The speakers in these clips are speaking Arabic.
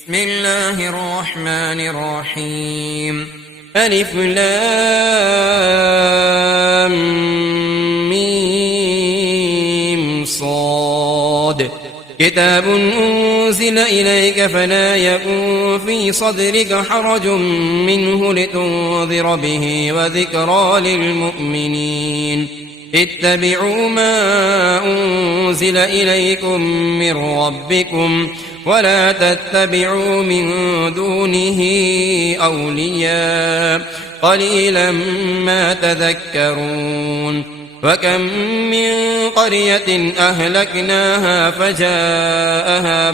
بسم الله الرحمن الرحيم ألف لام ميم صاد كتاب أنزل إليك فلا يكن في صدرك حرج منه لتنذر به وذكرى للمؤمنين اتبعوا ما أنزل إليكم من ربكم ولا تتبعوا من دونه أولياء قليلا ما تذكرون وكم من قرية أهلكناها فجاءها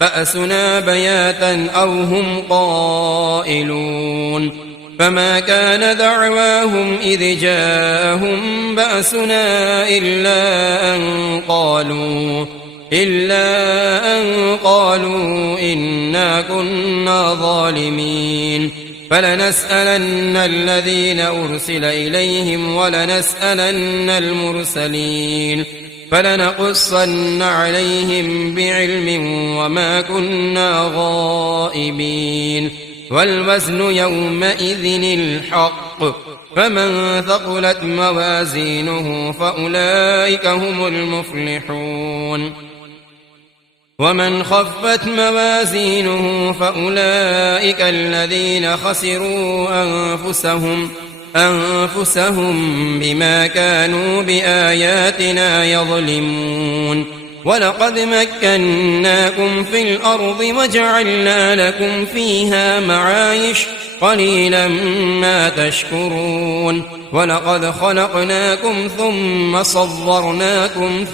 بأسنا بياتا أو هم قائلون فما كان دعواهم إذ جاءهم بأسنا إلا أن قالوا إنا كنا ظالمين فلنسألن الذين أرسل إليهم ولنسألن المرسلين فلنقصن عليهم بعلم وما كنا غائبين والوزن يومئذ الحق فمن ثقلت موازينه فأولئك هم المفلحون ومن خفت موازينه فأولئك الذين خسروا أنفسهم بما كانوا بآياتنا يظلمون ولقد مكناكم في الأرض وجعلنا لكم فيها معايش قليلا ما تشكرون ولقد خلقناكم ثم صورناكم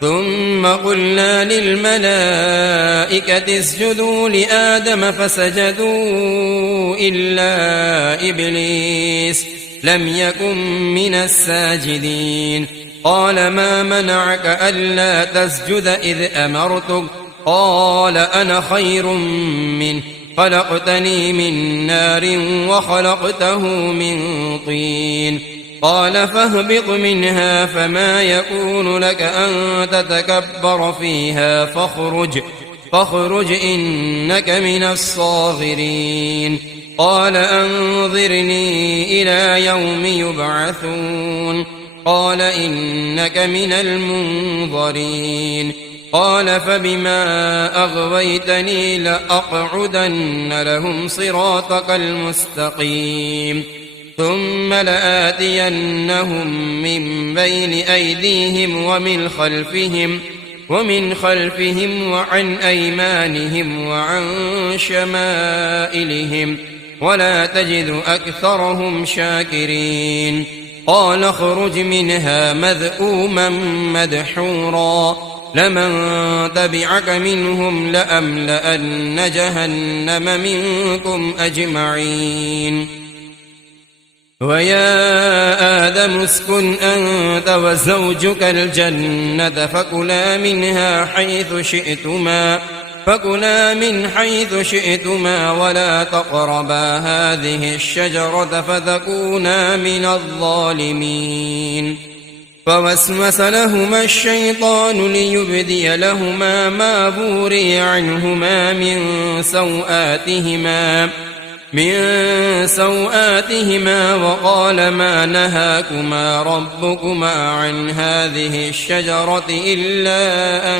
ثم قلنا للملائكة اسجدوا لآدم فسجدوا إلا إبليس لم يكن من الساجدين قال ما منعك ألا تسجد إذ أمرتك قال أنا خير منه خلقتني من نار وخلقته من طين قال فاهبط منها فما يكون لك أن تتكبر فيها فاخرج إنك من الصاغرين قال أنظرني إلى يوم يبعثون قال إنك من المنظرين قال فبما أغويتني لأقعدن لهم صراطك المستقيم ثم لآتينهم من بين أيديهم ومن خلفهم وعن أيمانهم وعن شمائلهم ولا تجد أكثرهم شاكرين قال اخرج منها مذءوما مدحورا لمن تبعك منهم لأملأن جهنم منكم أجمعين ويا آدم اسكن أنت وزوجك الجنة فكلا من حيث شئتما ولا تقربا هذه الشجرة فتكونا من الظالمين فوسوس لهما الشيطان ليبدي لهما ما بوري عنهما من سوآتهما وقال ما نهاكما ربكما عن هذه الشجرة إلا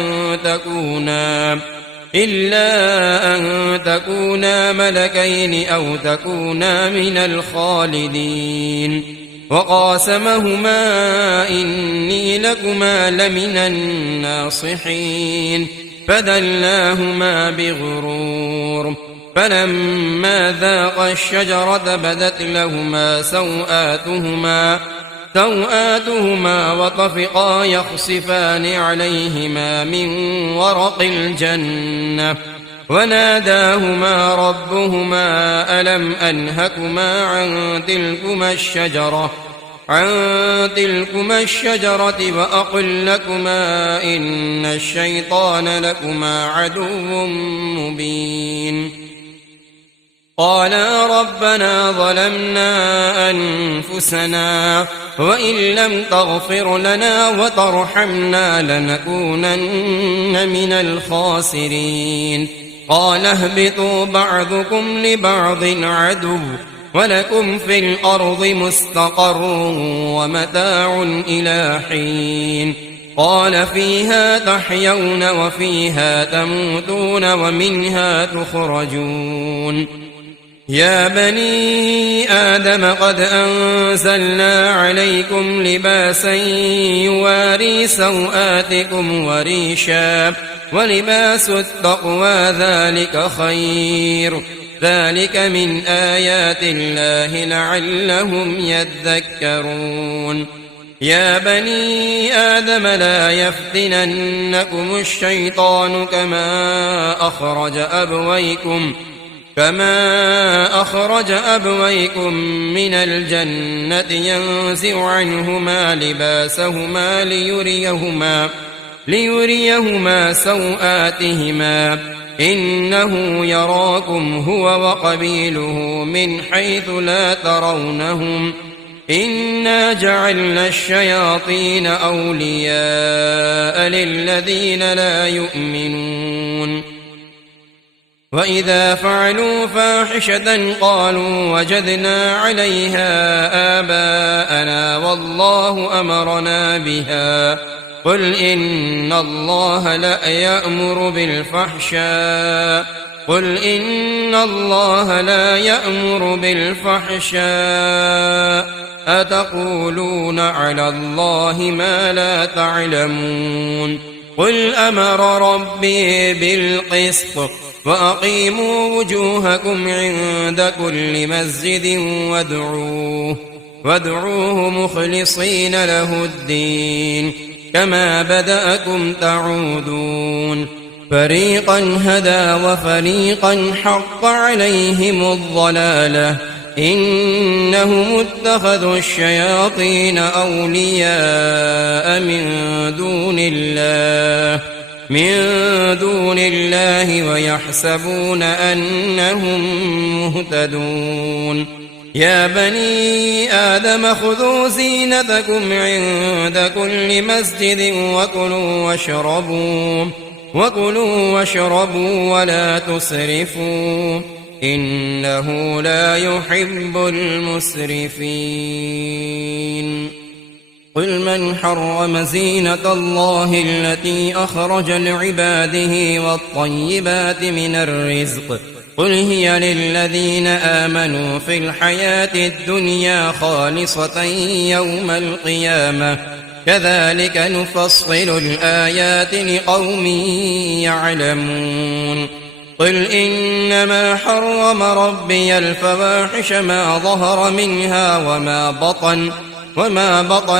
أن تكونا ملكين أو تكونا من الخالدين وقاسمهما إني لكما لمن الناصحين فدلاهما بغرور فلما ذاقا الشجرة بدت لهما سوآتهما وطفقا يخصفان عليهما من ورق الجنة وناداهما ربهما ألم أنهكما عن تلكما الشجرة وأقل لكما إن الشيطان لكما عدو مبين قالا ربنا ظلمنا أنفسنا وإن لم تغفر لنا وترحمنا لنكونن من الخاسرين قال اهبطوا بعضكم لبعض عدو ولكم في الأرض مستقر ومتاع إلى حين قال فيها تحيون وفيها تموتون ومنها تخرجون يا بني آدم قد أنزلنا عليكم لباسا يواري سوآتكم وريشا ولباس التقوى ذلك خير ذلك من آيات الله لعلهم يذكرون يا بني آدم لا يفتننكم الشيطان كما أخرج أبويكم من الجنة ينزع عنهما لباسهما ليريهما سوآتهما إنه يراكم هو وقبيله من حيث لا ترونهم إنا جعلنا الشياطين أولياء للذين لا يؤمنون وإذا فعلوا فاحشة قالوا وجدنا عليها آباءنا والله أمرنا بها قل إن الله لا يأمر بالفحشاء أتقولون على الله ما لا تعلمون قل أمر ربي بالقسط وأقيموا وجوهكم عند كل مسجد وادعوه مخلصين له الدين كما بدأكم تعودون فريقا هدى وفريقا حق عليهم الضلالة إنهم اتخذوا الشياطين أولياء من دون الله ويحسبون أنهم مهتدون يا بني آدم خذوا زينتكم عند كل مسجد وكلوا واشربوا ولا تسرفوا إنه لا يحب المسرفين قل من حرم زينة الله التي أخرج لعباده والطيبات من الرزق قل هي للذين آمنوا في الحياة الدنيا خالصة يوم القيامة كذلك نفصل الآيات لقوم يعلمون قل إنما حرم ربي الفواحش ما ظهر منها وما بطن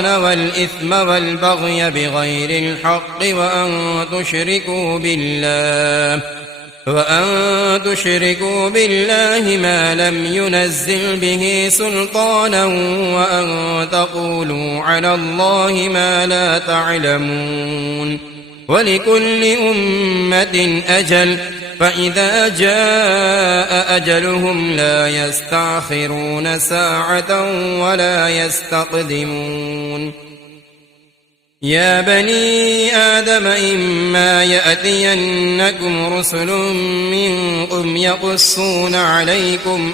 والإثم والبغي بغير الحق وأن تشركوا بالله ما لم ينزل به سلطانا وأن تقولوا على الله ما لا تعلمون ولكل أمة أجل فإذا جاء أجلهم لا يستأخرون ساعة ولا يستقدمون يا بني آدم إما يأتينكم رسل منكم يقصون عليكم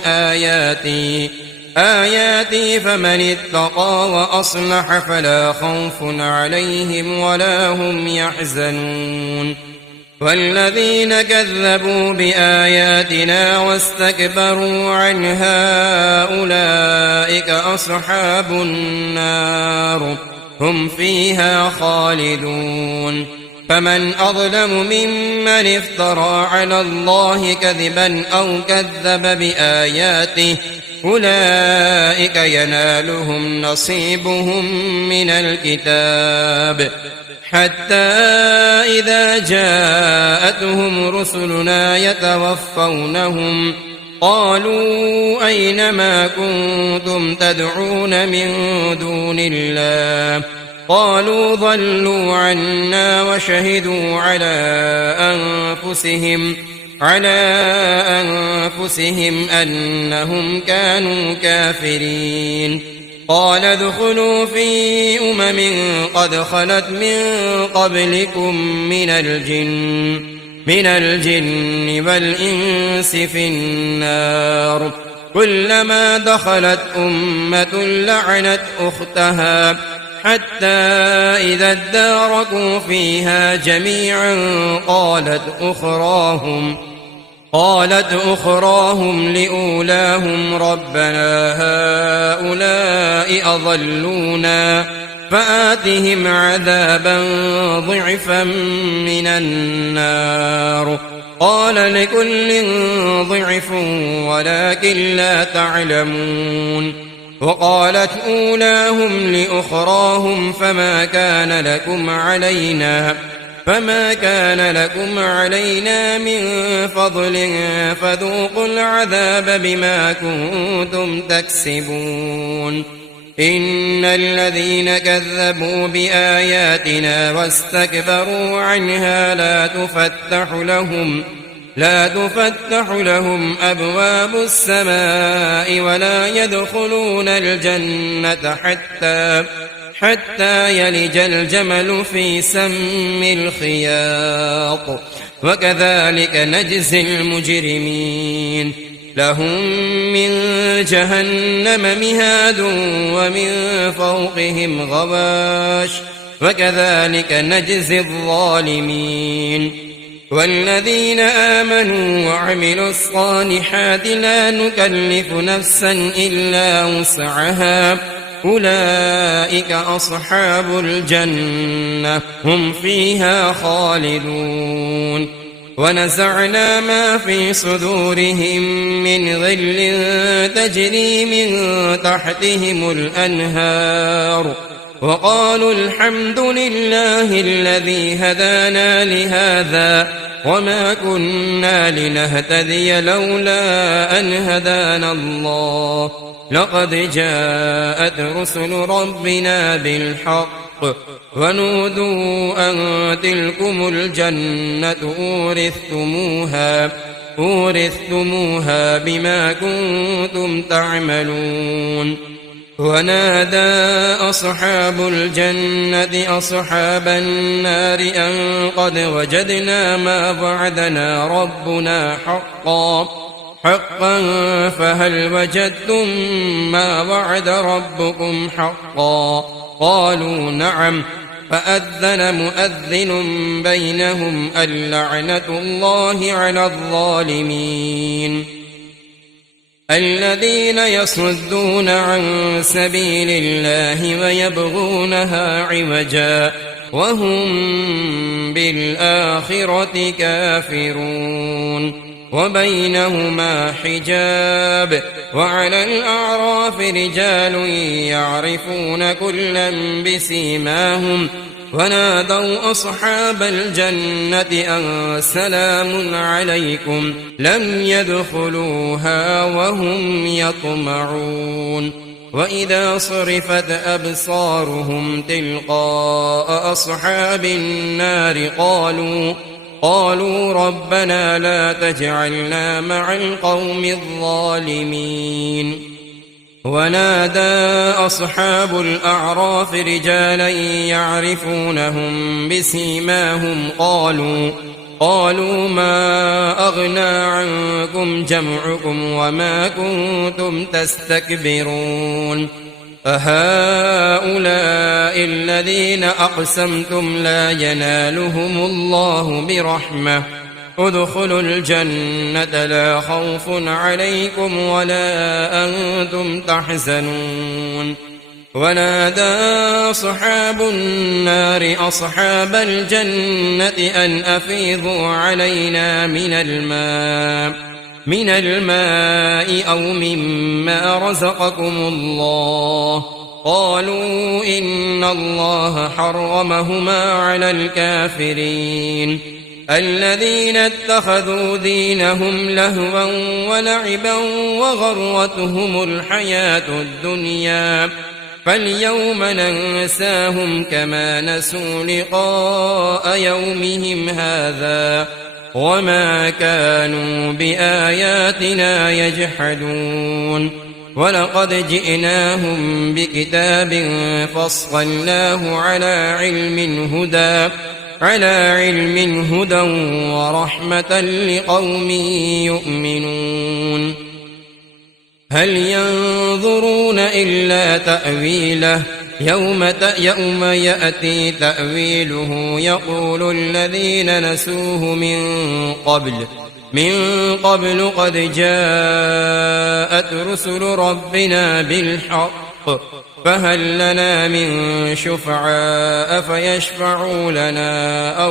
آياتي فمن اتقى وأصلح فلا خوف عليهم ولا هم يحزنون والذين كذبوا بآياتنا واستكبروا عنها أولئك أصحاب النار هم فيها خالدون فمن أظلم ممن افترى على الله كذبا أو كذب بآياته أولئك ينالهم نصيبهم من الكتاب حتى إذا جاءتهم رسلنا يتوفونهم قالوا أين ما كنتم تدعون من دون الله قالوا ضلوا عنا وشهدوا على على أنفسهم أنهم كانوا كافرين. قال ادخلوا في قد خلت من قبلكم من الجن والإنس في النار كلما دخلت أمة لعنت أختها حتى إذا اداركوا فيها جميعا قالت أخراهم لأولاهم ربنا هؤلاء أضلونا فآتهم عذابا ضعفا من النار قال لكل ضعف ولكن لا تعلمون. وقالت أولاهم لأخراهم فما كان لكم علينا من فضل فذوقوا العذاب بما كنتم تكسبون. إن الذين كذبوا بآياتنا واستكبروا عنها لا تفتح لهم أبواب السماء ولا يدخلون الجنة حتى يلج الجمل في سم الخياط وكذلك نجزي المجرمين. لهم من جهنم مهاد ومن فوقهم غواش وكذلك نجزي الظالمين. والذين آمنوا وعملوا الصالحات لا نكلف نفسا إلا وسعها أولئك أصحاب الجنة هم فيها خالدون. ونزعنا ما في صدورهم من غل تجري من تحتهم الأنهار وقالوا الحمد لله الذي هدانا لهذا وما كنا لنهتدي لولا أن هدانا الله لقد جاءت رسل ربنا بالحق ونودوا أن تلكم الجنة أورثتموها بما كنتم تعملون. ونادى أصحاب الجنة أصحاب النار أن قد وجدنا ما وعدنا ربنا حقا فهل وجدتم ما وعد ربكم حقا قالوا نعم فأذن مؤذن بينهم اللعنة الله على الظالمين. الذين يصدون عن سبيل الله ويبغونها عوجا وهم بالآخرة كافرون وبينهما حجاب. وعلى الأعراف رجال يعرفون كلا بسيماهم ونادوا أصحاب الجنة أن سلام عليكم لم يدخلوها وهم يطمعون. وإذا صرفت أبصارهم تلقاء أصحاب النار قالوا ربنا لا تجعلنا مع القوم الظالمين. ونادى أصحاب الأعراف رجالا يعرفونهم بسيماهم قالوا ما أغنى عنكم جمعكم وما كنتم تستكبرون أهؤلاء الذين أقسمتم لا ينالهم الله برحمة ادخلوا الجنة لا خوف عليكم ولا أنتم تحزنون. ونادى أصحاب النار أصحاب الجنة أن أفيضوا علينا من الماء أو مما رزقكم الله قالوا إن الله حرمهما على الكافرين الذين اتخذوا دينهم لهوا ولعبا وغرتهم الحياة الدنيا فاليوم ننساهم كما نسوا لقاء يومهم هذا وما كانوا بآياتنا يجحدون ولقد جئناهم بكتاب فصلناه على علم هدى ورحمة لقوم يؤمنون هل ينظرون إلا تأويله يوم يأتي تأويله يقول الذين نسوه من قبل قد جاءت رسل ربنا بالحق فهل لنا من شفعاء فيشفعوا لنا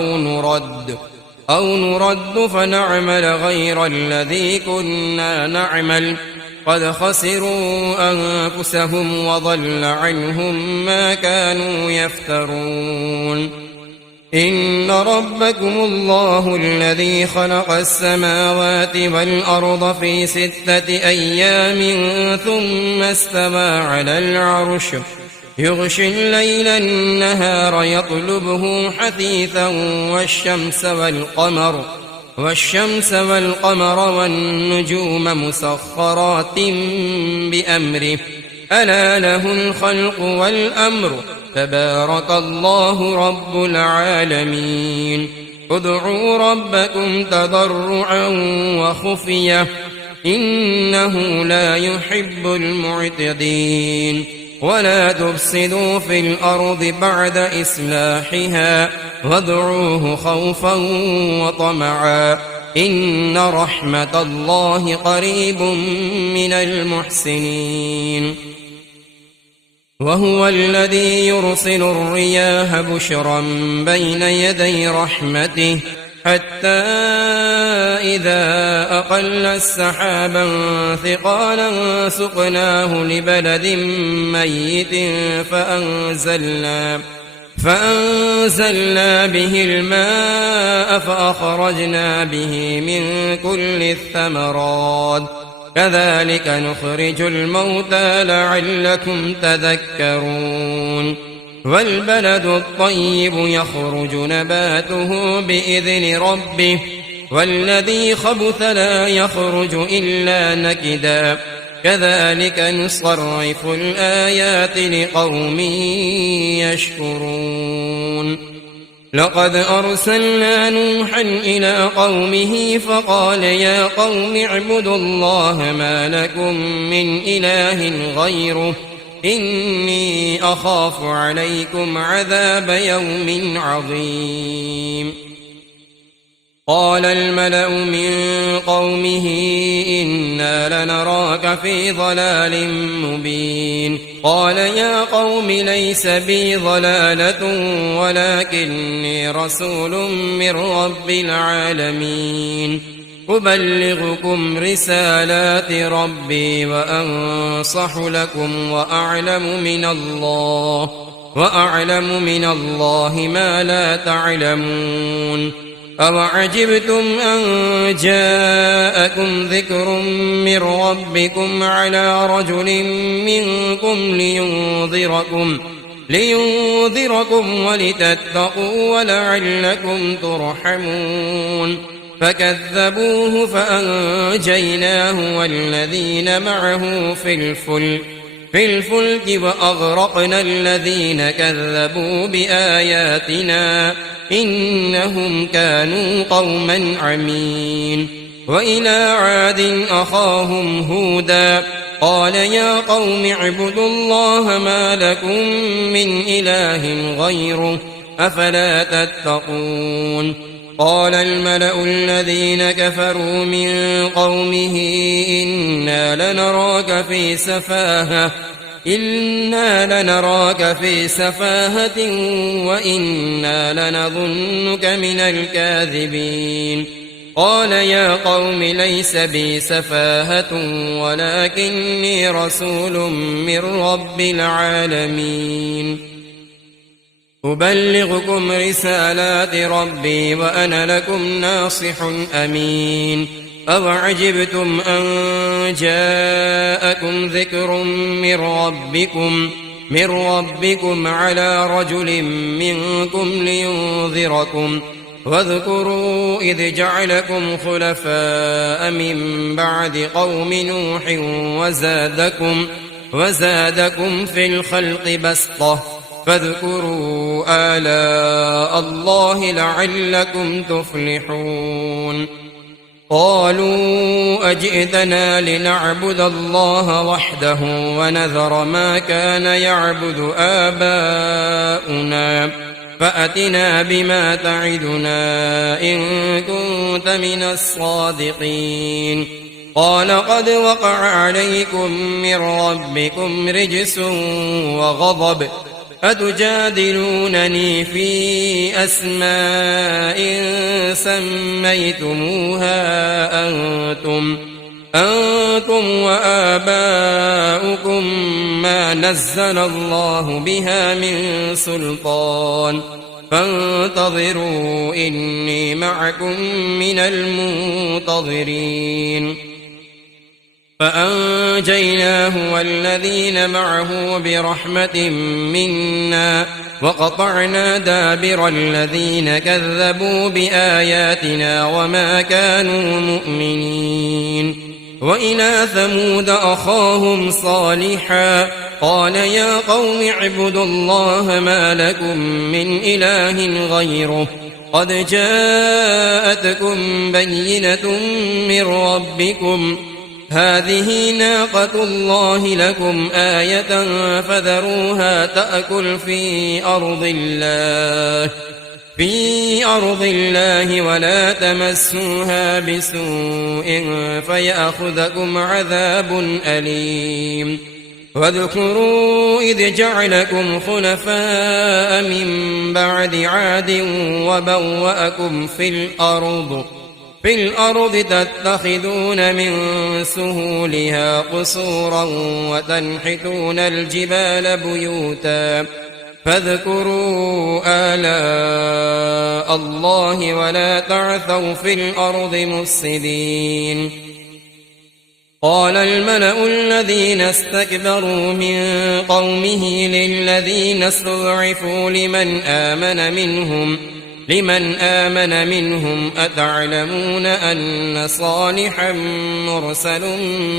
أو نرد فنعمل غير الذي كنا نعمل قد خسروا أنفسهم وضل عنهم ما كانوا يفترون إن ربكم الله الذي خلق السماوات والأرض في 6 أيام ثم استوى على العرش يغشي الليل النهار يطلبه حثيثا والشمس والقمر والنجوم مسخرات بأمره ألا له الخلق والأمر تبارك الله رب العالمين ادعوا ربكم تضرعا وخفية إنه لا يحب المعتدين ولا تفسدوا في الأرض بعد إصلاحها وادعوه خوفا وطمعا إن رحمة الله قريب من المحسنين وهو الذي يرسل الرياح بشرا بين يدي رحمته حتى إذا أقل السحابا ثقالا سقناه لبلد ميت فأنزلنا به الماء فأخرجنا به من كل الثمرات كذلك نخرج الموتى لعلكم تذكرون والبلد الطيب يخرج نباته بإذن ربه والذي خبث لا يخرج إلا نكدا كذلك نصرف الآيات لقوم يشكرون لقد أرسلنا نوحا إلى قومه فقال يا قوم اعبدوا الله ما لكم من إله غيره إني أخاف عليكم عذاب يوم عظيم قال الملأ من قومه إنا لنراك في ضلال مبين قال يا قوم ليس بي ضلالة ولكني رسول من رب العالمين أبلغكم رسالات ربي وأنصح لكم وأعلم من الله ما لا تعلمون أوعجبتم أن جاءكم ذكر من ربكم على رجل منكم لينذركم ولتتقوا ولعلكم ترحمون فكذبوه فأنجيناه والذين معه في الفلك وأغرقنا الذين كذبوا بآياتنا إنهم كانوا قوما عمين وإلى عاد أخاهم هودا قال يا قوم اعبدوا الله ما لكم من إله غيره أفلا تتقون قال الملأ الذين كفروا من قومه إنا لنراك في سفاهة وإنا لنظنك من الكاذبين قال يا قوم ليس بي سفاهة ولكني رسول من رب العالمين أبلغكم رسالات ربي وأنا لكم ناصح أمين أوعجبتم أن جاءكم ذكر من ربكم على رجل منكم واذكروا إذ جعلكم خلفاء من بعد قوم نوح وزادكم في الخلق بسطة فاذكروا آلاء الله لعلكم تفلحون قالوا أجئتنا لنعبد الله وحده ونذر ما كان يعبد آباؤنا فأتنا بما تعدنا إن كنت من الصادقين قال قد وقع عليكم من ربكم رجس وغضب أتجادلونني في أسماء سميتموها أنتم وآباؤكم ما نزل الله بها من سلطان فانتظروا إني معكم من المنتظرين فأنجيناه والذين معه برحمة منا وقطعنا دابر الذين كذبوا بآياتنا وما كانوا مؤمنين وإلى ثمود أخاهم صالحا قال يا قوم اعبدوا الله ما لكم من إله غيره قد جاءتكم بينة من ربكم هذه ناقة الله لكم آية فذروها تأكل في أرض الله ولا تمسوها بسوء فيأخذكم عذاب أليم واذكروا إذ جعلكم خلفاء من بعد عاد وبوأكم في الأرض تتخذون من سهولها قصورا وتنحتون الجبال بيوتا فاذكروا آلاء الله ولا تعثوا في الأرض مفسدين قال الملأ الذين استكبروا من قومه للذين استضعفوا لمن آمن منهم أتعلمون أن صالحا مرسل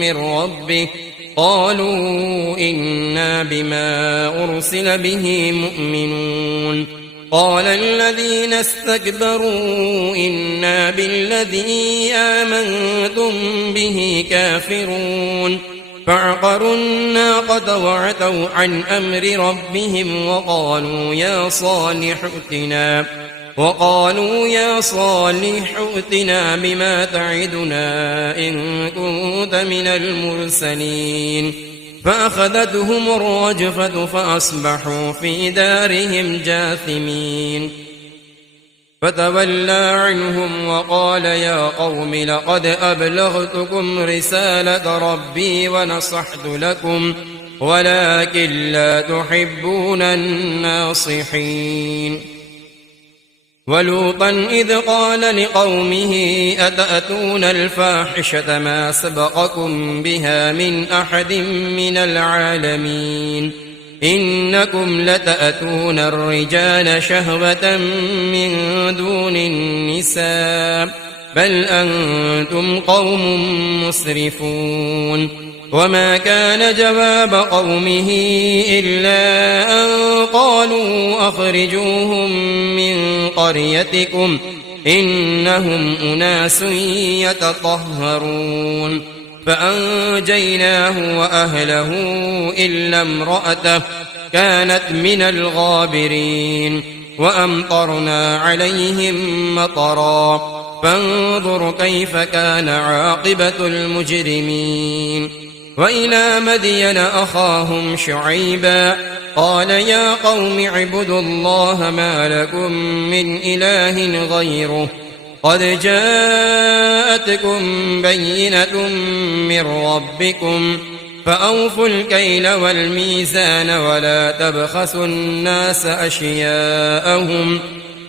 من ربه قالوا إنا بما أرسل به مؤمنون قال الذين استكبروا إنا بالذي آمنتم به كافرون فعقروا الناقة وعتوا عن أمر ربهم وقالوا يا صالح ائتنا بما تعدنا إن كنت من المرسلين فأخذتهم الرجفة فأصبحوا في دارهم جاثمين فتولى عنهم وقال يا قوم لقد أبلغتكم رسالة ربي ونصحت لكم ولكن لا تحبون الناصحين ولوطا إذ قال لقومه أتأتون الفاحشة ما سبقكم بها من أحد من العالمين إنكم لتأتون الرجال شهوة من دون النساء بل أنتم قوم مسرفون وما كان جواب قومه إلا أن قالوا أخرجوهم من قريتكم إنهم أناس يتطهرون فأنجيناه وأهله إلا امرأته كانت من الغابرين وأمطرنا عليهم مطرا فانظر كيف كان عاقبة المجرمين وإلى مدين أخاهم شعيبا قال يا قوم اعبدوا الله ما لكم من إله غيره قد جاءتكم بينة من ربكم فأوفوا الكيل والميزان ولا تبخسوا الناس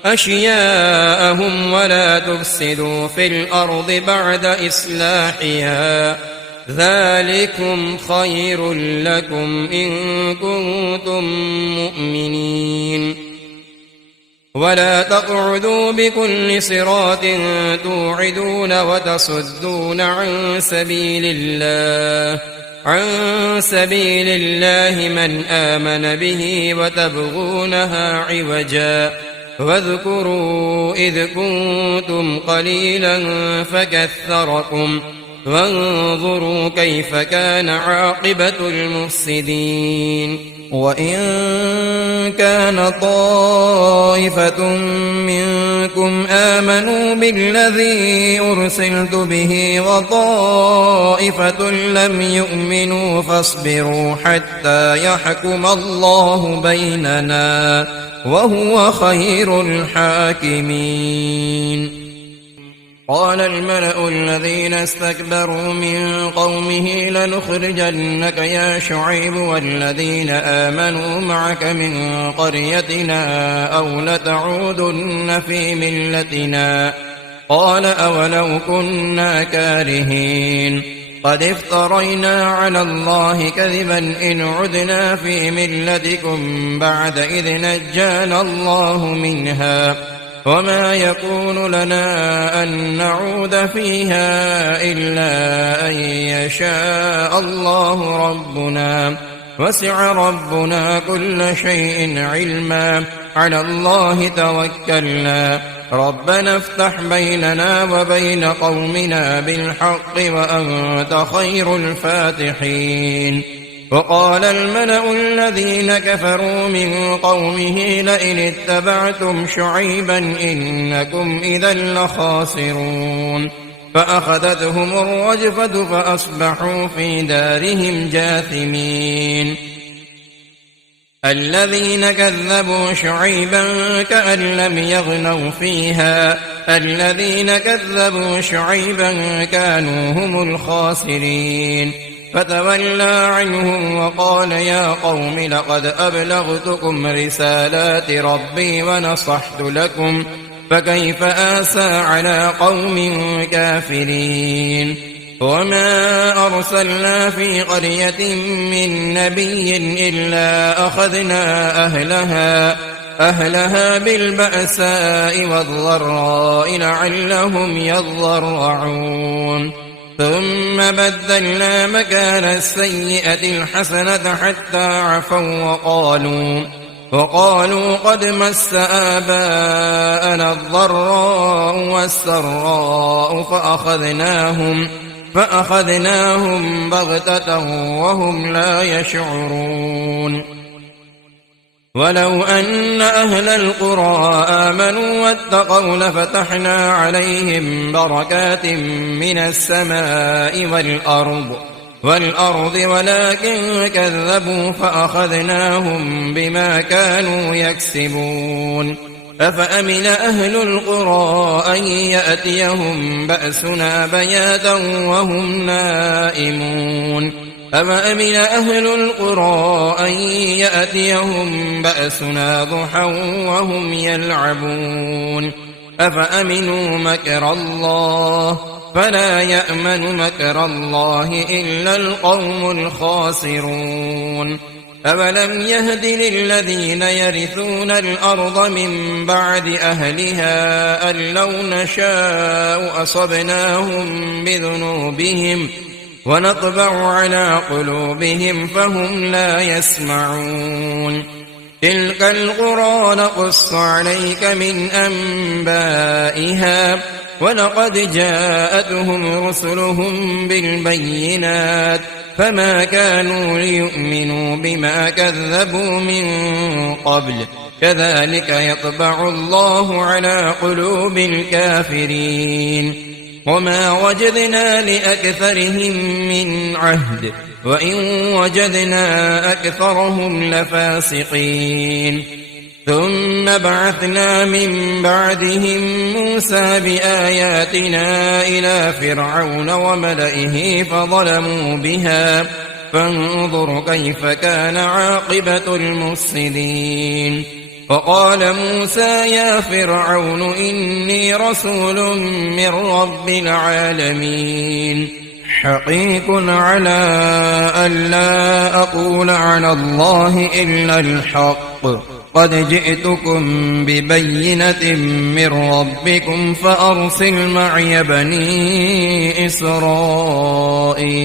أشياءهم ولا تفسدوا في الأرض بعد إصلاحها ذلكم خير لكم إن كنتم مؤمنين ولا تقعدوا بكل صراط توعدون وتصدون عن سبيل الله من آمن به وتبغونها عوجا واذكروا إذ كنتم قليلا فكثركم وانظروا كيف كان عاقبة المفسدين. وإن كان طائفة منكم آمنوا بالذي أرسلت به وطائفة لم يؤمنوا فاصبروا حتى يحكم الله بيننا وهو خير الحاكمين. قال الملأ الذين استكبروا من قومه لنخرجنك يا شعيب والذين آمنوا معك من قريتنا أو لتعودن في ملتنا قال أولو كنا كارهين قد افترينا على الله كذبا إن عدنا في ملتكم بعد إذ نجانا الله منها وما يكون لنا أن نعود فيها إلا أن يشاء الله ربنا وسع ربنا كل شيء علما على الله توكلنا ربنا افتح بيننا وبين قومنا بالحق وأنت خير الفاتحين. وقال الملأ الذين كفروا من قومه لئن اتبعتم شعيبا إنكم إذا لخاسرون فأخذتهم الرجفة فأصبحوا في دارهم جاثمين. الذين كذبوا شعيبا كأن لم يغنوا فيها الذين كذبوا شعيبا كانوا هم الخاسرين فتولى عنهم وقال يا قوم لقد أبلغتكم رسالات ربي ونصحت لكم فكيف آسى على قوم كافرين. وما أرسلنا في قرية من نبي إلا أخذنا أهلها بالبأساء والضراء لعلهم يضرعون ثم بدلنا مكان السيئة الحسنة حتى عفوا وقالوا قد مس آباءنا الضراء والسراء فأخذناهم بغتة وهم لا يشعرون. ولو أن أهل القرى آمنوا واتقوا لفتحنا عليهم بركات من السماء والأرض ولكن كذبوا فأخذناهم بما كانوا يكسبون. أفأمن أهل القرى أن يأتيهم بأسنا بياتا وهم نائمون أفأمن أهل القرى أن يأتيهم بأسنا ضحى وهم يلعبون أفأمنوا مكر الله فلا يأمن مكر الله إلا القوم الخاسرون. أولم يهد للذين يرثون الأرض من بعد أهلها أن لو نشاء أصبناهم بذنوبهم ونطبع على قلوبهم فهم لا يسمعون. تلك القرى نقص عليك من أنبائها ولقد جاءتهم رسلهم بالبينات فما كانوا ليؤمنوا بما كذبوا من قبل كذلك يطبع الله على قلوب الكافرين. وما وجدنا لأكثرهم من عهد وإن وجدنا أكثرهم لفاسقين. ثم بعثنا من بعدهم موسى بآياتنا إلى فرعون وملئه فظلموا بها فانظر كيف كان عاقبة المفسدين. وقال موسى يا فرعون إني رسول من رب العالمين حقيق على ألا أقول على الله إلا الحق قد جئتكم ببينة من ربكم فأرسل معي بني إسرائيل.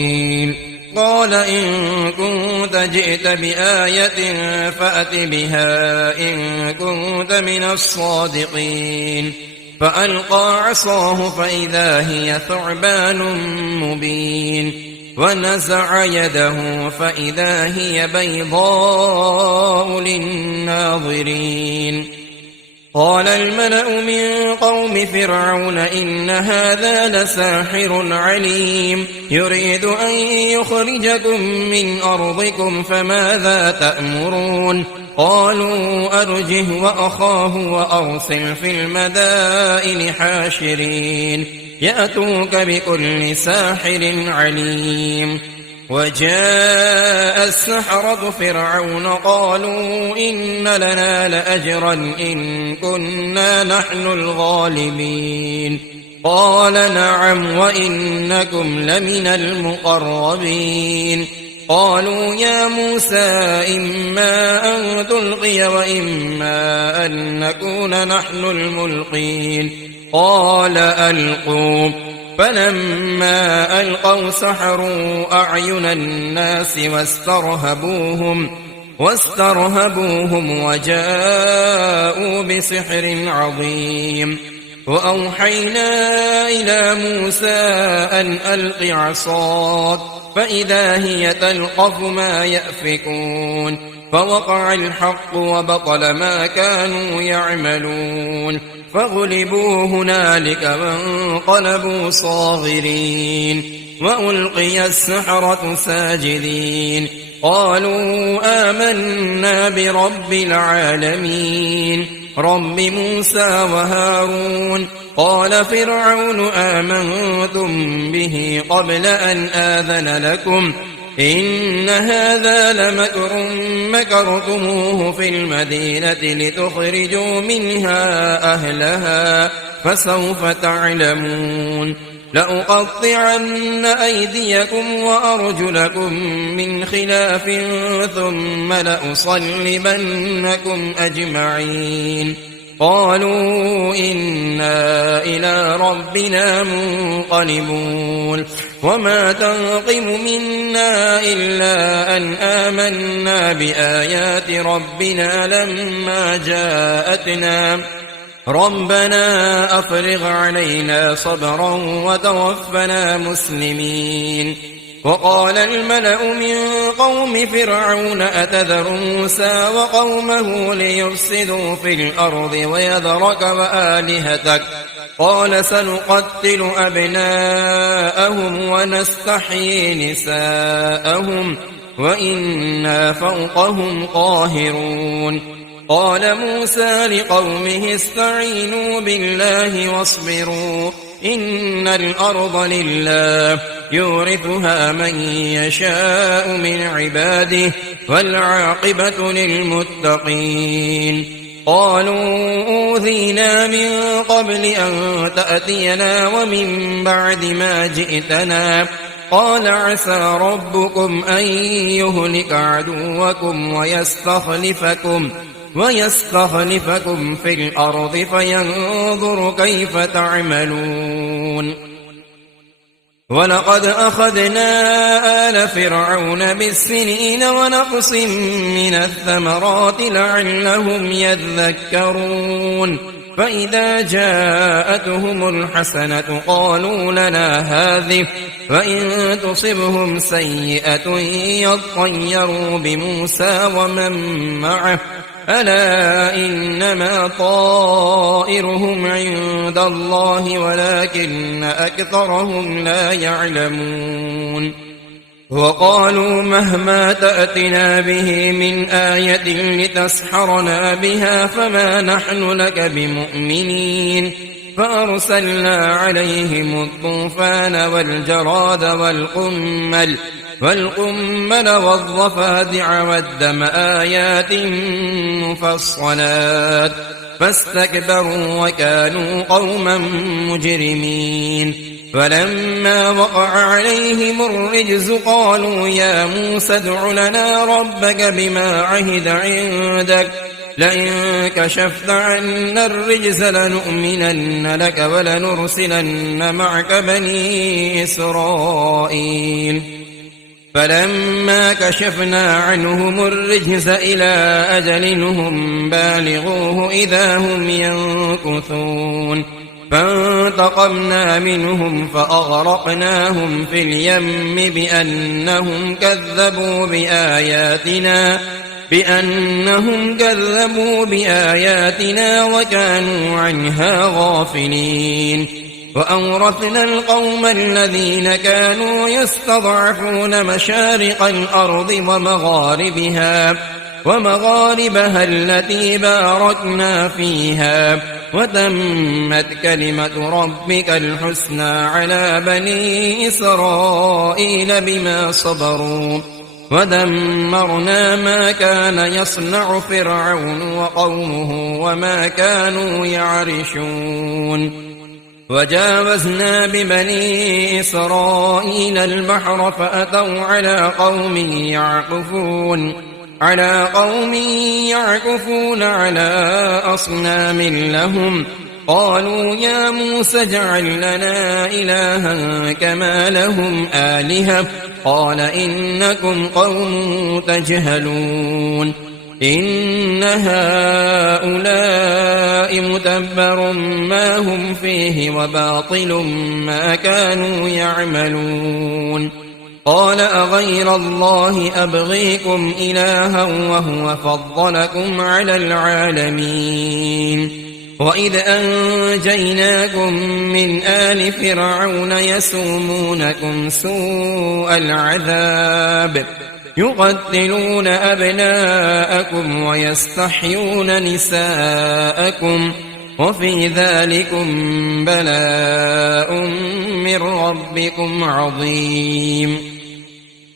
قال إن كنت جئت بآية فأت بها إن كنت من الصادقين. فألقى عصاه فإذا هي ثعبان مبين ونزع يده فإذا هي بيضاء للناظرين. قال الملأ من قوم فرعون إن هذا لساحر عليم يريد أن يخرجكم من أرضكم فماذا تأمرون؟ قالوا أرجه وأخاه وأرسل في المدائن حاشرين يأتوك بكل ساحر عليم. وجاء السحرة فرعون قالوا إن لنا لأجرا إن كنا نحن الغالبين. قال نعم وإنكم لمن المقربين. قالوا يا موسى إما أن تلقي وإما أن نكون نحن الملقين. قال ألقوا. فلما ألقوا سحروا أعين الناس واسترهبوهم وجاءوا بسحر عظيم. وأوحينا إلى موسى أن ألق عصاك فإذا هي تلقف ما يأفكون. فوقع الحق وبطل ما كانوا يعملون فغلبوا هنالك وانقلبوا صاغرين. وألقي السحرة ساجدين قالوا آمنا برب العالمين رب موسى وهارون. قال فرعون آمنتم به قبل أن آذن لكم إن هذا لمكر مكرتموه في المدينة لتخرجوا منها أهلها فسوف تعلمون. لأقطعن أيديكم وأرجلكم من خلاف ثم لأصلبنكم أجمعين. قالوا إنا إلى ربنا منقلبون. وما تنقم منا إلا أن آمنا بآيات ربنا لما جاءتنا ربنا أفرغ علينا صبرا وتوفنا مسلمين. وقال الملأ من قوم فرعون أتذر موسى وقومه ليفسدوا في الأرض ويذرك وآلهتك قال سنقتل أبناءهم ونستحيي نساءهم وإنا فوقهم قاهرون. قال موسى لقومه استعينوا بالله واصبروا إن الأرض لله يورثها من يشاء من عباده والعاقبة للمتقين. قالوا أوذينا من قبل أن تأتينا ومن بعد ما جئتنا. قال عسى ربكم أن يهلك عدوكم ويستخلفكم في الأرض فينظر كيف تعملون. ولقد أخذنا آل فرعون بالسنين ونقص من الثمرات لعلهم يذكرون. فإذا جاءتهم الحسنة قالوا لنا هذه وإن تصبهم سيئة يطيروا بموسى ومن معه ألا إنما طائرهم عند الله ولكن أكثرهم لا يعلمون. وقالوا مهما تأتنا به من آية لتسحرنا بها فما نحن لك بمؤمنين. فأرسلنا عليهم الطوفان والجراد والقمل والضفادع والدم آيات مفصلات فاستكبروا وكانوا قوما مجرمين. فلما وقع عليهم الرجز قالوا يا موسى ادع لنا ربك بما عهد عندك لئن كشفت عنا الرجز لنؤمنن لك ولنرسلن معك بني إسرائيل فلما كشفنا عنهم الرجز إلى أجل هم بالغوه إذا هم ينكثون فانتقمنا منهم فأغرقناهم في اليم بأنهم كذبوا بآياتنا وكانوا عنها غافلين وأورثنا القوم الذين كانوا يستضعفون مشارق الأرض ومغاربها التي باركنا فيها وتمت كلمة ربك الحسنى على بني إسرائيل بما صبروا ودمرنا ما كان يصنع فرعون وقومه وما كانوا يعرشون وجاوزنا ببني إسرائيل البحر فأتوا على قوم يعكفون على أصنام لهم قالوا يا موسى اجعل لنا إلها كما لهم آلهة قال إنكم قوم تجهلون إن هؤلاء متبر ما هم فيه وباطل ما كانوا يعملون قال أغير الله أبغيكم إلها وهو فضلكم على العالمين وإذ أنجيناكم من آل فرعون يسومونكم سوء العذاب يقتلون أبناءكم ويستحيون نساءكم وفي ذلكم بلاء من ربكم عظيم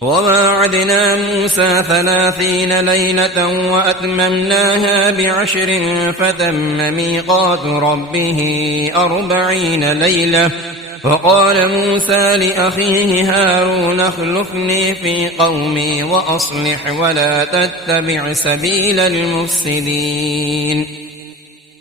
وواعدنا موسى 30 ليلة وأتممناها ب10 فتم ميقات ربه 40 ليلة وقال موسى لأخيه هارون اخلفني في قومي وأصلح ولا تتبع سبيل المفسدين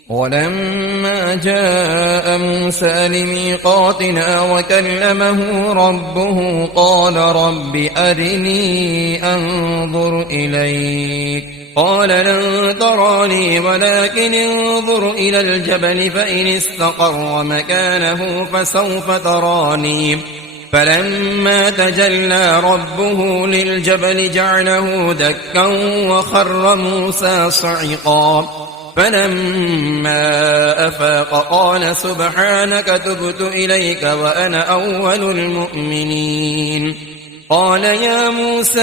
ولما جاء موسى لميقاتنا وكلمه ربه قال رب أرني أنظر إليك قال لن تراني ولكن انظر إلى الجبل فإن استقر مكانه فسوف تراني فلما تجلى ربه للجبل جعله دكا وخر موسى صعقا فلما أفاق قال سبحانك تبت إليك وأنا أول المؤمنين قال يا موسى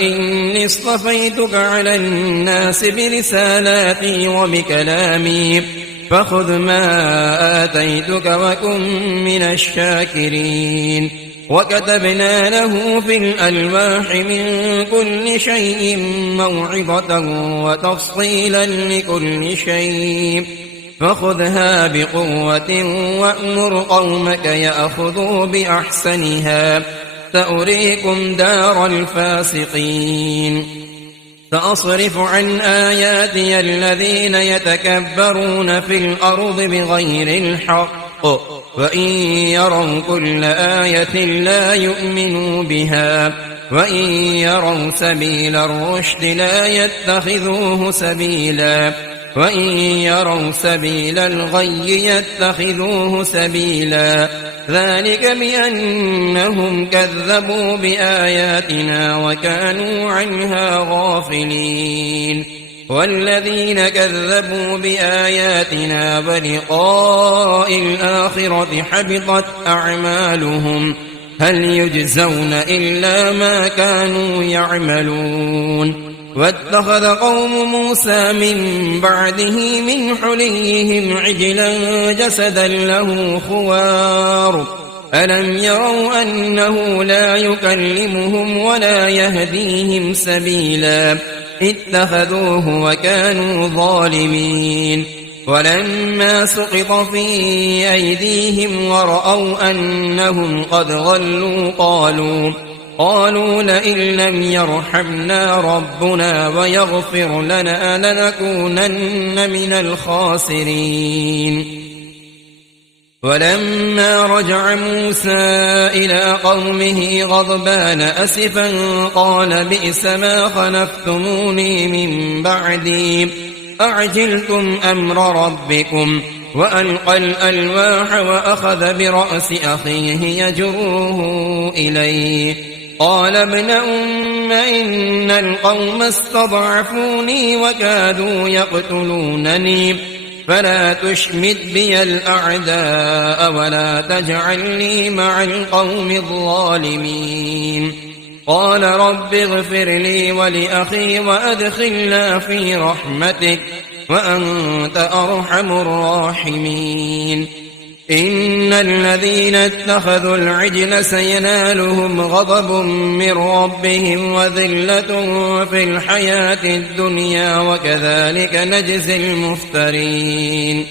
إني اصطفيتك على الناس برسالاتي وبكلامي فخذ ما آتيتك وكن من الشاكرين وكتبنا له في الألواح من كل شيء موعظة وتفصيلا لكل شيء فخذها بقوة وأمر قومك يأخذوا بأحسنها سأريكم دار الفاسقين سأصرف عن آياتي الذين يتكبرون في الأرض بغير الحق وإن يروا كل آية لا يؤمنوا بها وإن يروا سبيل الرشد لا يتخذوه سبيلا وإن يروا سبيل الغي يتخذوه سبيلا ذلك بأنهم كذبوا بآياتنا وكانوا عنها غافلين والذين كذبوا بآياتنا ولقاء الآخرة حبطت أعمالهم هل يجزون إلا ما كانوا يعملون واتخذ قوم موسى من بعده من حليهم عجلا جسدا له خوار ألم يروا أنه لا يكلمهم ولا يهديهم سبيلا اتخذوه وكانوا ظالمين ولما سقط في أيديهم ورأوا أنهم قد ضلوا قالوا لئن لم يرحمنا ربنا ويغفر لنا لنكونن من الخاسرين. ولما رجع موسى إلى قومه غضبان أسفا قال بئس ما خلفتموني من بعدي أعجلتم أمر ربكم وألقى الألواح وأخذ برأس أخيه يجره إليه قال ابن أم إن القوم استضعفوني وكادوا يقتلونني فلا تشمت بي الأعداء ولا تجعلني مع القوم الظالمين. قال رب اغفر لي ولأخي وأدخلنا في رحمتك وأنت أرحم الراحمين. إن الذين اتخذوا العجل سينالهم غضب من ربهم وذلة في الحياة الدنيا وكذلك نجزي المفترين.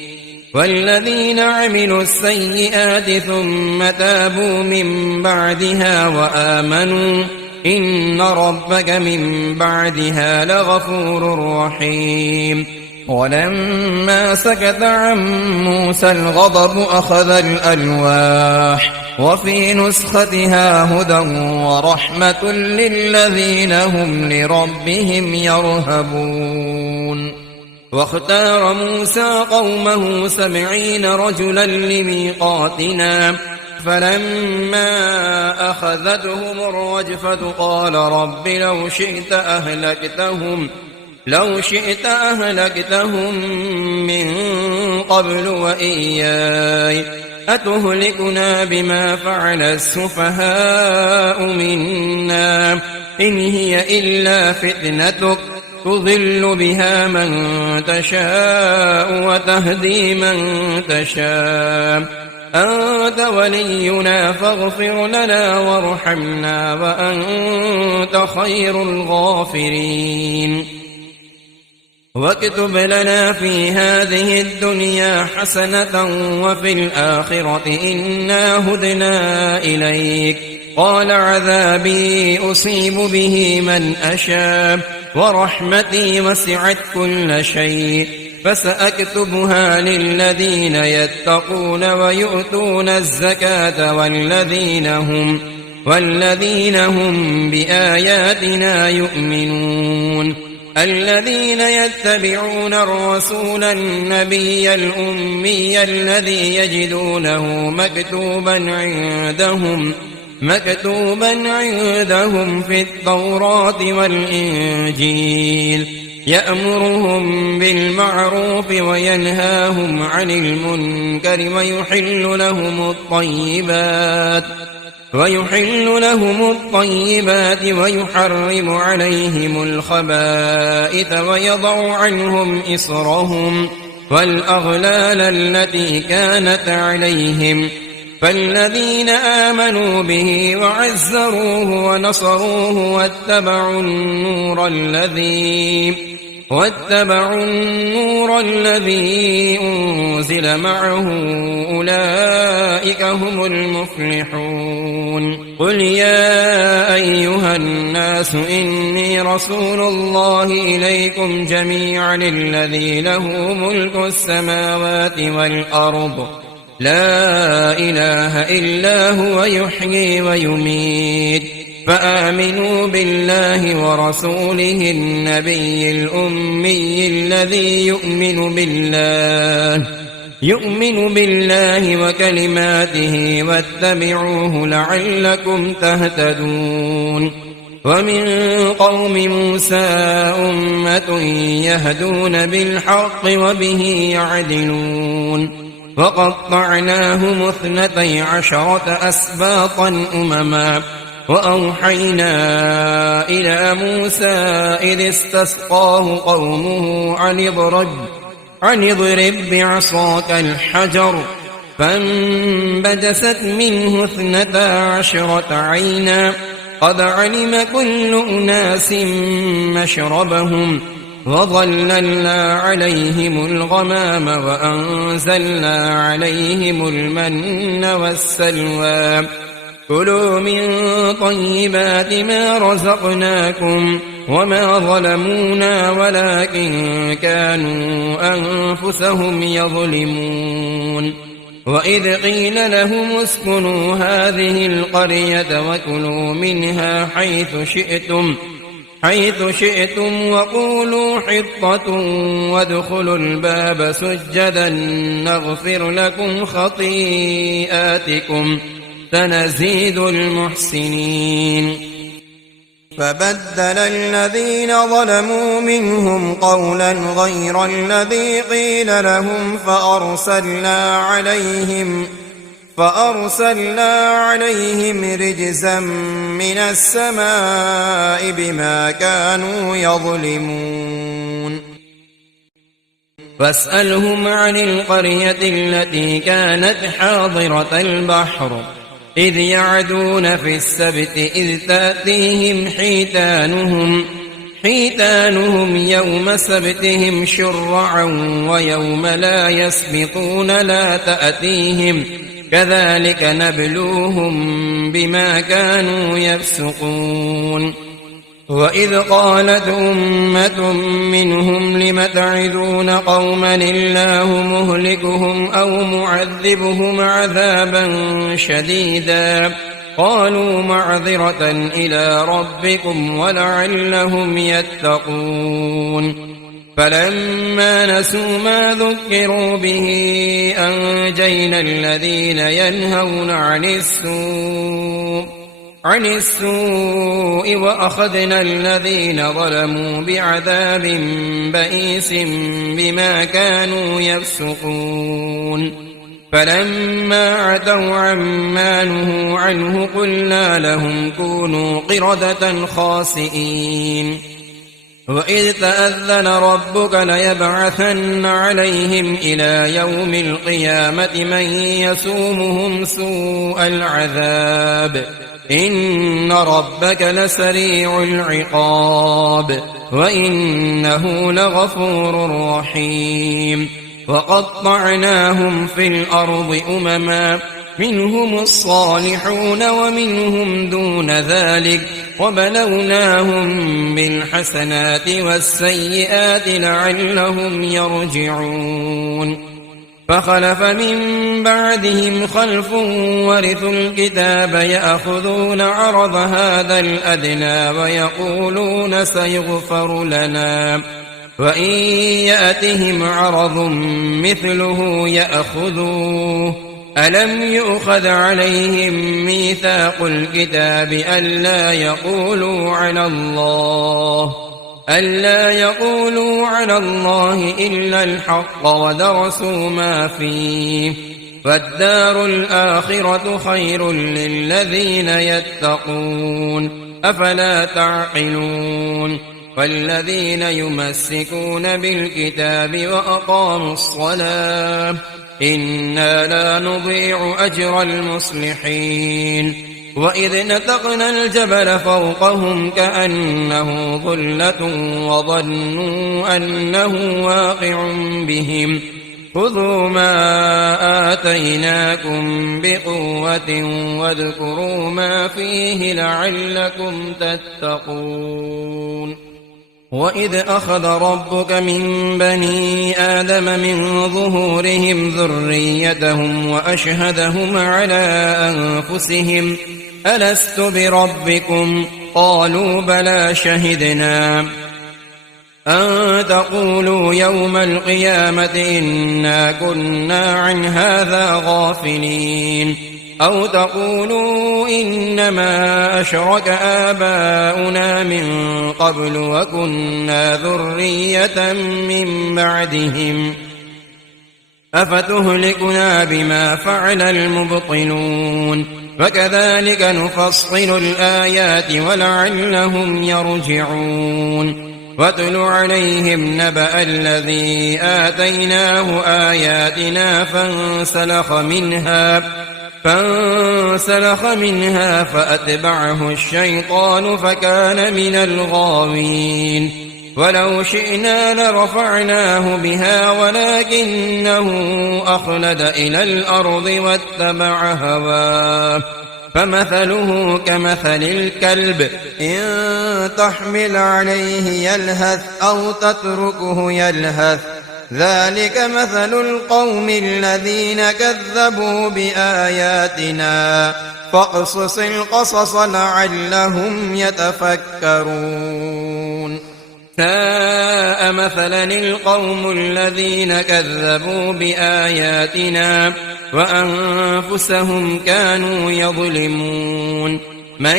والذين عملوا السيئات ثم تابوا من بعدها وآمنوا إن ربك من بعدها لغفور رحيم. ولما سكت عن موسى الغضب أخذ الألواح وفي نسختها هدى ورحمة للذين هم لربهم يرهبون. واختار موسى قومه 70 رجلا لميقاتنا فلما أخذتهم الرجفة قال رب لو شئت أهلكتهم من قبل وإياي أتهلكنا بما فعل السفهاء منا إن هي إلا فتنتك تضل بها من تشاء وتهدي من تشاء أنت ولينا فاغفر لنا وارحمنا وأنت خير الغافرين. واكتب لنا في هذه الدنيا حسنة وفي الآخرة إنا هدنا إليك. قال عذابي أصيب به من أشاء ورحمتي وسعت كل شيء فسأكتبها للذين يتقون ويؤتون الزكاة والذين هم بآياتنا يؤمنون. الذين يتبعون الرسول النبي الأمي الذي يجدونه مكتوبا عندهم في التوراة والإنجيل يأمرهم بالمعروف وينهاهم عن المنكر ويحل لهم الطيبات ويحرم عليهم الخبائث ويضع عنهم إصرهم والأغلال التي كانت عليهم. فالذين آمنوا به وعزروه ونصروه واتبعوا النور الذي أنزل معه أولئك هم المفلحون. قل يا أيها الناس إني رسول الله إليكم جميعا الذي له ملك السماوات والأرض لا إله إلا هو يحيي ويميت. فآمنوا بالله ورسوله النبي الأمي الذي يؤمن بالله وكلماته واتبعوه لعلكم تهتدون. ومن قوم موسى أمة يهدون بالحق وبه يعدلون. وقطعناهم 12 أسباطا أمما وأوحينا إلى موسى إذ استسقاه قومه أن اضرب بعصاك الحجر فانبجست منه 12 عينا قد علم كل أناس مشربهم وظللنا عليهم الغمام وأنزلنا عليهم المن والسلوى كلوا من طيبات ما رزقناكم وما ظلمونا ولكن كانوا أنفسهم يظلمون وإذ قيل لهم اسكنوا هذه القرية وكلوا منها حيث شئتم وقولوا حطة وادخلوا الباب سجدا نغفر لكم خطيئاتكم سنزيد المحسنين فبدل الذين ظلموا منهم قولا غير الذي قيل لهم فأرسلنا عليهم رجزا من السماء بما كانوا يظلمون فاسألهم عن القرية التي كانت حاضرة البحر إذ يعدون في السبت إذ تأتيهم حيتانهم يوم سبتهم شرعا ويوم لا يسبتون لا تأتيهم كذلك نبلوهم بما كانوا يفسقون وإذ قالت أمة منهم لم تعظون قوما الله مهلكهم أو معذبهم عذابا شديدا قالوا معذرة إلى ربكم ولعلهم يتقون فلما نسوا ما ذكروا به أنجينا الذين ينهون عن السوء وأخذنا الذين ظلموا بعذاب بئيس بما كانوا يفسقون فلما عتوا عما نهوا عنه قلنا لهم كونوا قردة خاسئين وإذ تأذن ربك ليبعثن عليهم إلى يوم القيامة من يسومهم سوء العذاب إن ربك لسريع العقاب وإنه لغفور رحيم وقطعناهم في الأرض أمما منهم الصالحون ومنهم دون ذلك وبلوناهم بالحسنات والسيئات لعلهم يرجعون فخلف من بعدهم خلف ورثوا الكتاب يأخذون عرض هذا الأدنى ويقولون سيغفر لنا وإن يأتهم عرض مثله يأخذوه ألم يؤخذ عليهم ميثاق الكتاب ألا يقولوا على الله إلا الحق ودرسوا ما فيه فالدار الآخرة خير للذين يتقون أفلا تعقلون والذين يمسكون بالكتاب وأقاموا الصلاة إنا لا نضيع أجر المصلحين وإذ نتقنا الجبل فوقهم كأنه ظلة وظنوا أنه واقع بهم خذوا ما آتيناكم بقوة واذكروا ما فيه لعلكم تتقون وإذ أخذ ربك من بني آدم من ظهورهم ذريتهم وأشهدهم على أنفسهم ألست بربكم قالوا بلى شهدنا أن تقولوا يوم القيامة إنا كنا عن هذا غافلين أو تقولوا إنما أشرك آباؤنا من قبل وكنا ذرية من بعدهم أفتهلكنا بما فعل المبطلون فكذلك نفصل الآيات ولعلهم يرجعون واتل عليهم نبأ الذي آتيناه آياتنا فانسلخ منها فأتبعه الشيطان فكان من الغاوين ولو شئنا لرفعناه بها ولكنه أخلد إلى الأرض واتبع هواه فمثله كمثل الكلب إن تحمل عليه يلهث أو تتركه يلهث ذلك مثل القوم الذين كذبوا بآياتنا فاقصص القصص لعلهم يتفكرون ساء مثلا القوم الذين كذبوا بآياتنا وأنفسهم كانوا يظلمون من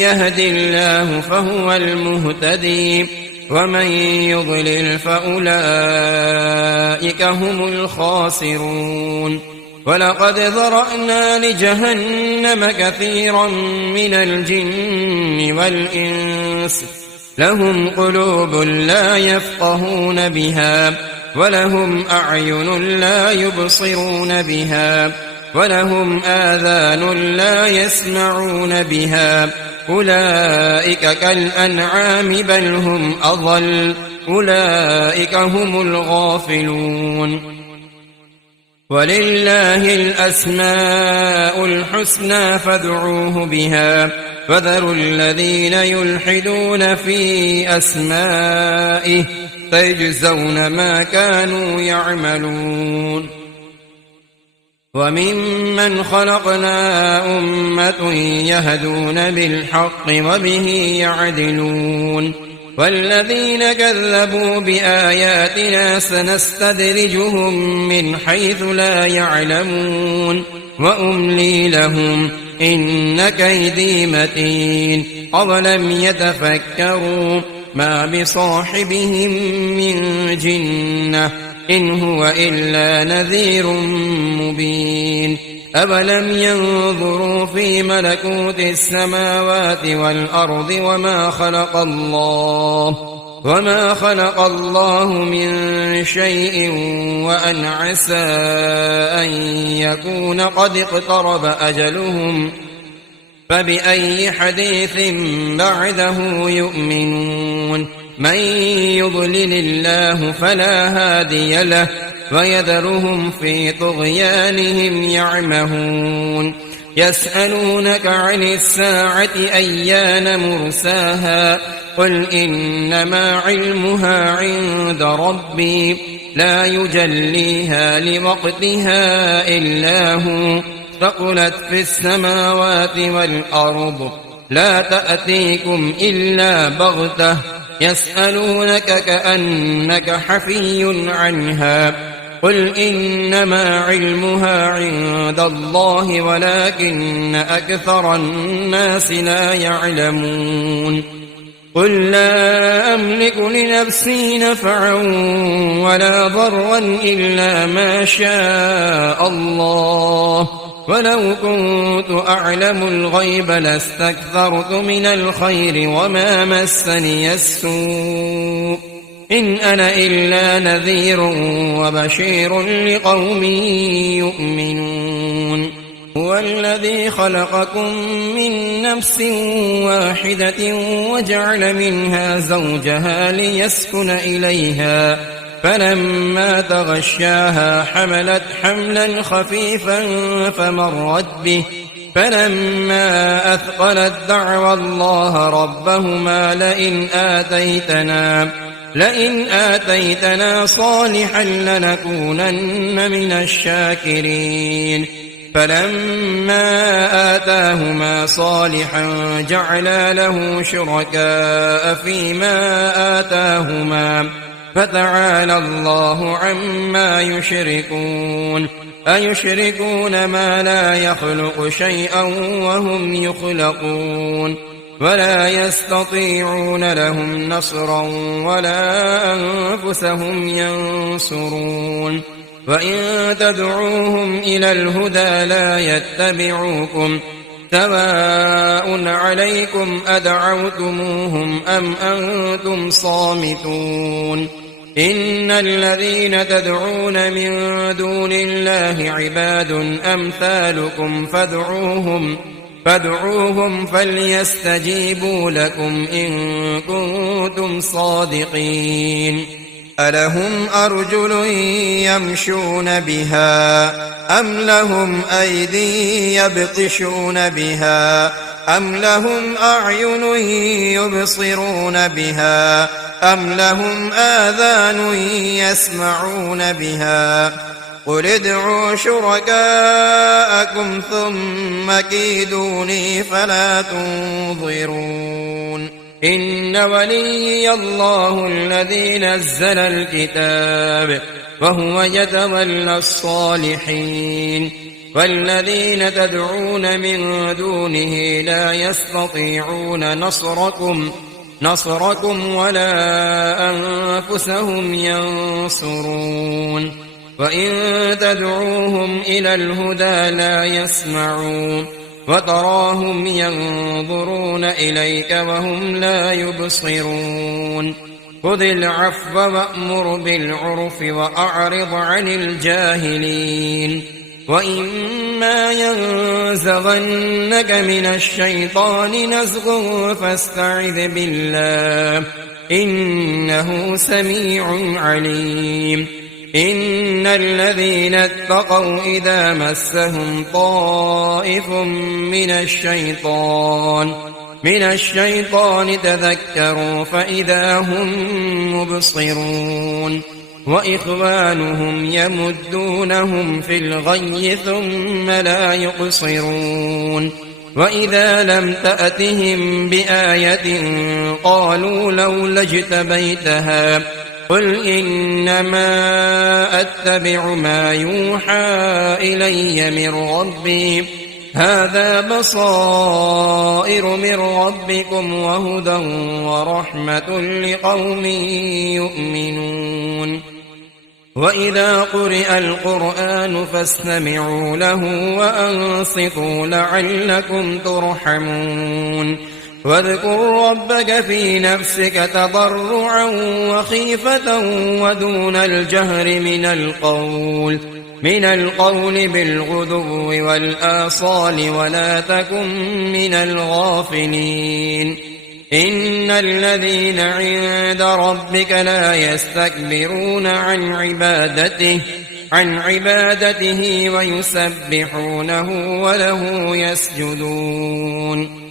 يهد الله فهو المهتدي ومن يضلل فأولئك هم الخاسرون ولقد ذرأنا لجهنم كثيرا من الجن والإنس لهم قلوب لا يفقهون بها ولهم أعين لا يبصرون بها ولهم آذان لا يسمعون بها أولئك كالأنعام بل هم أضل أولئك هم الغافلون ولله الأسماء الحسنى فادعوه بها وذروا الذين يلحدون في أسمائه سيجزون ما كانوا يعملون وممن خلقنا أمة يهدون بالحق وبه يعدلون والذين كذبوا بآياتنا سنستدرجهم من حيث لا يعلمون وأملي لهم إن كيدي متين أولم يتفكروا ما بصاحبهم من جنة إن هو إلا نذير مبين أولم ينظروا في ملكوت السماوات والأرض وما خلق الله من شيء وأن عسى أن يكون قد اقترب أجلهم فبأي حديث بعده يؤمنون من يضلل الله فلا هادي له ويذرهم في طغيانهم يعمهون يسألونك عن الساعة أيان مرساها قل إنما علمها عند ربي لا يجليها لوقتها إلا هو ثقلت في السماوات والأرض لا تأتيكم إلا بغتة يسألونك كأنك حفي عنها قل إنما علمها عند الله ولكن أكثر الناس لا يعلمون قل لا أملك لنفسي نفعا ولا ضرا إلا ما شاء الله ولو كنت أعلم الغيب لاستكثرت من الخير وما مسني السوء إن أنا إلا نذير وبشير لقوم يؤمنون هو الذي خلقكم من نفس واحدة وجعل منها زوجها ليسكن إليها فلما تغشاها حملت حملا خفيفا فمرت به فلما أثقلت دعوى الله ربهما لئن آتيتنا صالحا لنكونن من الشاكرين فلما آتاهما صالحا جعلا له شركاء فيما آتاهما فتعالى الله عما يشركون أيشركون ما لا يخلق شيئا وهم يخلقون ولا يستطيعون لهم نصرا ولا أنفسهم ينصرون وإن تدعوهم إلى الهدى لا يتبعوكم سواء عليكم أدعوتموهم أم أنتم صامتون إن الذين تدعون من دون الله عباد أمثالكم فادعوهم فليستجيبوا لكم إن كنتم صادقين ألهم أرجل يمشون بها أم لهم أيدي يبطشون بها أم لهم أعين يبصرون بها أم لهم آذان يسمعون بها قل ادعوا شركاءكم ثم كيدوني فلا تنظرون إن وليي الله الذي نزل الكتاب وهو يتولى الصالحين والذين تدعون من دونه لا يستطيعون نصركم ولا أنفسهم ينصرون وإن تدعوهم إلى الهدى لا يسمعون وتراهم ينظرون إليك وهم لا يبصرون خذ العفو وأمر بالعرف وأعرض عن الجاهلين وإما ينزغنك من الشيطان نزغ فاستعذ بالله إنه سميع عليم إن الذين اتقوا إذا مسهم طائف من الشيطان تذكروا فإذا هم مبصرون وإخوانهم يمدونهم في الغي ثم لا يقصرون وإذا لم تأتهم بآية قالوا لولا اجتبيتها قل إنما أتبع ما يوحى إلي من ربي هذا بصائر من ربكم وهدى ورحمة لقوم يؤمنون وإذا قرئ القرآن فاستمعوا له وأنصتوا لعلكم ترحمون واذكر ربك في نفسك تضرعا وخيفة ودون الجهر من القول بالغدو والآصال ولا تكن من الغافلين إن الذين عند ربك لا يستكبرون عن عبادته ويسبحونه وله يسجدون